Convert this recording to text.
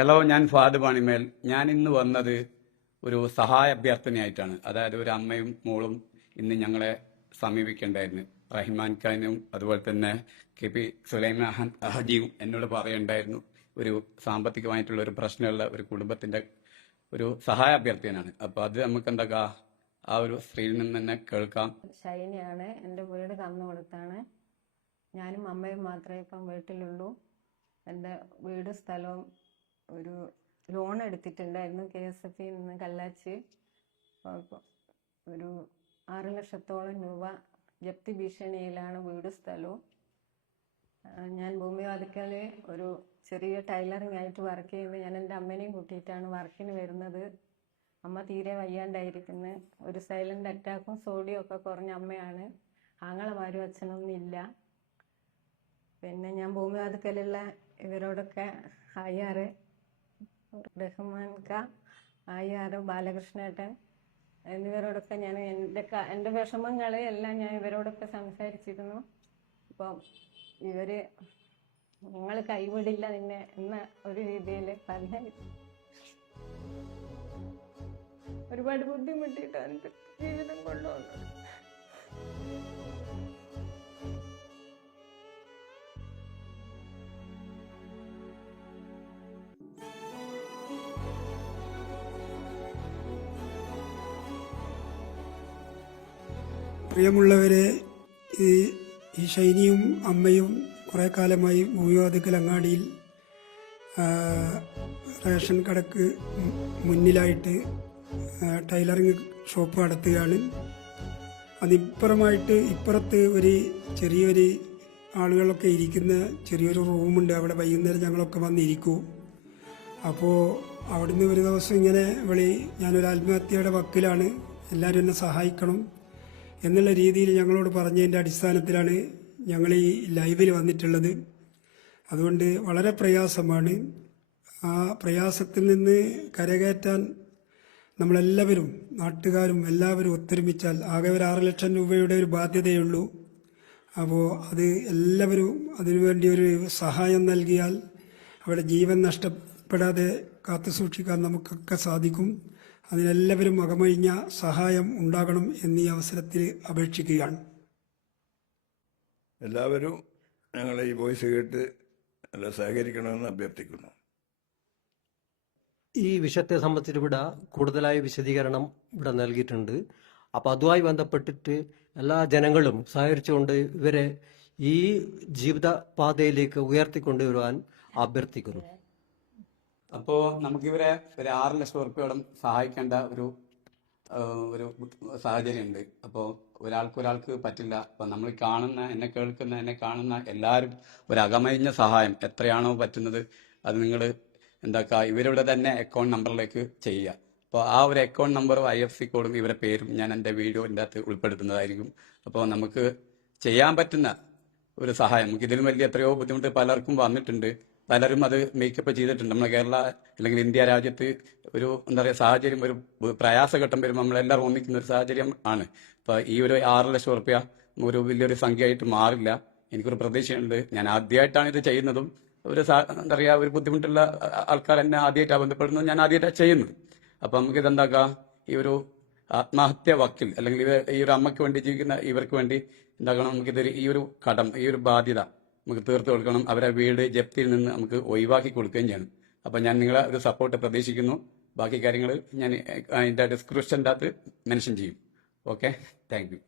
Hello, ഞാൻ ഫാദ് പാണിമേൽ. ഞാൻ ഇന്ന് വന്നത് ഒരു സഹായ അഭ്യർത്ഥനയായിട്ടാണ്. അതായത് ഒരു അമ്മയും മോളും ഇന്ന് ഞങ്ങളെ സമീപിക്കേണ്ടായിരുന്നു. റഹിമാൻ ഖാനും അതുപോലെ തന്നെ കെ.പി. സുലൈമാൻ ഹാജിയും എന്നോട് പറയുണ്ടായിരുന്നു ഒരു സാമ്പത്തികമായിട്ടുള്ള ഒരു പ്രശ്നമുള്ള ഒരു കുടുംബത്തിന്റെ ഒരു സഹായ അഭ്യർത്ഥനയാണ്. അപ്പോൾ അത് നമുക്ക് എന്താ ആ ഒരു സ്ത്രീയിൽ നിന്ന് തന്നെ കേൾക്കാം. ഷൈനിയാണ്. എൻ്റെ വീട് കന്നുകൊടുത്താണ്. ഞാനും അമ്മയും മാത്രമേ ഇപ്പം വീട്ടിലുള്ളൂ. എൻ്റെ വീട് സ്ഥലവും ഒരു ലോൺ എടുത്തിട്ടുണ്ടായിരുന്നു KSF നിന്ന് കല്ലാച്ചി. ഒരു 6 ലക്ഷത്തോളം രൂപ ജപ്തി ഭീഷണിയിലാണ് വീട് സ്ഥലവും. ഞാൻ ഭൂമിവാദിക്കൽ ഒരു ചെറിയ ടൈലറിംഗ് ആയിട്ട് വർക്ക് ചെയ്യുന്നത്. ഞാൻ എൻ്റെ അമ്മേനെയും കൂട്ടിയിട്ടാണ് വർക്കിന് വരുന്നത്. അമ്മ തീരെ വയ്യാണ്ടായിരിക്കുന്നത്. ഒരു സൈലന്റ് അറ്റാക്കും സോഡിയം ഒക്കെ കുറഞ്ഞ അമ്മയാണ്. ആങ്ങളമാരും അച്ഛനൊന്നും ഇല്ല. പിന്നെ ഞാൻ ഭൂമിവാദിക്കലുള്ള ഇവരോടൊക്കെ ആയാറ് റഹ്മാൻ ക ആയാറ് ബാലകൃഷ്ണേട്ടൻ എന്നിവരോടൊക്കെ ഞാൻ എൻ്റെ വിഷമങ്ങളെ എല്ലാം ഞാൻ ഇവരോടൊക്കെ സംസാരിച്ചിരുന്നു. അപ്പം ഇവര് നിങ്ങൾ കൈവിടില്ല നിന്നെ എന്ന ഒരു രീതിയിൽ പറഞ്ഞ ഒരുപാട് ബുദ്ധിമുട്ടിയിട്ടാണ് ജീവിതം കൊണ്ടുപോകുന്നത്. പ്രിയമുള്ളവരെ, ഈ ഷൈനിയും അമ്മയും കുറേ കാലമായി ഭൂമിവാദിക്കൽ അങ്ങാടിയിൽ റേഷൻ കടക്ക് മുന്നിലായിട്ട് ടൈലറിങ് ഷോപ്പ് നടത്തുകയാണ്. അതിപ്പുറമായിട്ട് ഇപ്പുറത്ത് ഒരു ചെറിയൊരു ആളുകളൊക്കെ ഇരിക്കുന്ന ചെറിയൊരു റൂമുണ്ട്. അവിടെ വൈകുന്നേരം ഞങ്ങളൊക്കെ വന്നിരിക്കൂ. അപ്പോൾ അവിടുന്ന് ഒരു ദിവസം ഇങ്ങനെ ഞാനൊരു ആത്മഹത്യയുടെ വക്കിലാണ്, എല്ലാവരും എന്നെ സഹായിക്കണം എന്നുള്ള രീതിയിൽ ഞങ്ങളോട് പറഞ്ഞതിൻ്റെ അടിസ്ഥാനത്തിലാണ് ഞങ്ങൾ ഈ ലൈവിൽ വന്നിട്ടുള്ളത്. അതുകൊണ്ട് വളരെ പ്രയാസമാണ്. ആ പ്രയാസത്തിൽ നിന്ന് കരകയറ്റാൻ നമ്മളെല്ലാവരും, നാട്ടുകാരും എല്ലാവരും ഒത്തൊരുമിച്ചാൽ ആകെ ഒരു 6 ലക്ഷം രൂപയുടെ ഒരു ബാധ്യതയുള്ളൂ. അപ്പോൾ അത് എല്ലാവരും അതിനുവേണ്ടി ഒരു സഹായം നൽകിയാൽ അവിടെ ജീവൻ നഷ്ടപ്പെടാതെ കാത്തു സൂക്ഷിക്കാൻ നമുക്കൊക്കെ സാധിക്കും. അതിനെല്ലാവരും അകമഴിഞ്ഞ സഹായം ഉണ്ടാകണം എന്നീ അവസരത്തിൽ അപേക്ഷിക്കുകയാണ്. എല്ലാവരും ഞങ്ങളെ ഈ വോയിസ് കേട്ട് നല്ല സഹകരിക്കണമെന്ന് അഭ്യർത്ഥിക്കുന്നു. ഈ വിഷയത്തെ സംബന്ധിച്ച് ഇവിടെ കൂടുതലായി വിശദീകരണം ഇവിടെ നൽകിയിട്ടുണ്ട്. അപ്പോൾ അതുമായി ബന്ധപ്പെട്ടിട്ട് എല്ലാ ജനങ്ങളും സഹകരിച്ചുകൊണ്ട് ഇവരെ ഈ ജീവിത പാതയിലേക്ക് ഉയർത്തിക്കൊണ്ടുവരുവാൻ അഭ്യർത്ഥിക്കുന്നു. അപ്പോൾ നമുക്കിവരെ ഒരു 6 ലക്ഷം ഉറുപ്പിയോളം സഹായിക്കേണ്ട ഒരു സാഹചര്യമുണ്ട്. അപ്പോൾ ഒരാൾക്ക് പറ്റില്ല. അപ്പോൾ നമ്മൾ എന്നെ കാണുന്ന എല്ലാവരും ഒരു അകമഴിഞ്ഞ സഹായം എത്രയാണോ പറ്റുന്നത് അത് നിങ്ങൾ ഇവരുടെ തന്നെ അക്കൗണ്ട് നമ്പറിലേക്ക് ചെയ്യുക. അപ്പോൾ ആ ഒരു അക്കൗണ്ട് നമ്പറും IFSC കോഡും ഇവരുടെ പേരും ഞാൻ എൻ്റെ വീഡിയോൻ്റെ അകത്ത് ഉൾപ്പെടുത്തുന്നതായിരിക്കും. അപ്പോൾ നമുക്ക് ചെയ്യാൻ പറ്റുന്ന ഒരു സഹായം, നമുക്ക് ഇതിലും വലിയ എത്രയോ ബുദ്ധിമുട്ട് പലർക്കും വന്നിട്ടുണ്ട്. പലരും അത് മേക്കപ്പ് ചെയ്തിട്ടുണ്ട്. നമ്മുടെ കേരള അല്ലെങ്കിൽ ഇന്ത്യ രാജ്യത്ത് ഒരു സാഹചര്യം, ഒരു പ്രയാസഘട്ടം വരുമ്പോൾ നമ്മളെല്ലാവരും ഒന്നിക്കുന്ന ഒരു സാഹചര്യം ആണ്. അപ്പോൾ ഈ ഒരു 6 ലക്ഷം ഉറുപ്പ്യ ഒരു വലിയൊരു സംഖ്യയായിട്ട് മാറില്ല. എനിക്കൊരു പ്രതീക്ഷയുണ്ട്. ഞാൻ ആദ്യമായിട്ടാണ് ഇത് ചെയ്യുന്നതും ഒരു ബുദ്ധിമുട്ടുള്ള ആൾക്കാർ എന്നെ ആദ്യമായിട്ടാണ് ബന്ധപ്പെടുന്നത്, ഞാൻ ആദ്യമായിട്ടാണ് ചെയ്യുന്നത്. അപ്പം നമുക്ക് ഇതെന്താക്കാം, ഈ ഒരു ആത്മഹത്യ വക്കിൽ അല്ലെങ്കിൽ ഈ ഒരു അമ്മയ്ക്ക് വേണ്ടി ജീവിക്കുന്ന ഇവർക്ക് വേണ്ടി നമുക്കിത് ഈ ഒരു കടം, ഈ ഒരു ബാധ്യത നമുക്ക് തീർത്ത് കൊടുക്കണം. അവരെ വീട് ജപ്തിയിൽ നിന്ന് നമുക്ക് ഒഴിവാക്കി കൊടുക്കുകയും ചെയ്യണം. അപ്പം ഞാൻ നിങ്ങളെ ഒരു സപ്പോർട്ട് പ്രതീക്ഷിക്കുന്നു. ബാക്കി കാര്യങ്ങൾ ഞാൻ അതിൻ്റെ ഡിസ്ക്രിപ്ഷൻ്റെ അകത്ത് മെൻഷൻ ചെയ്യും. Okay, thank you.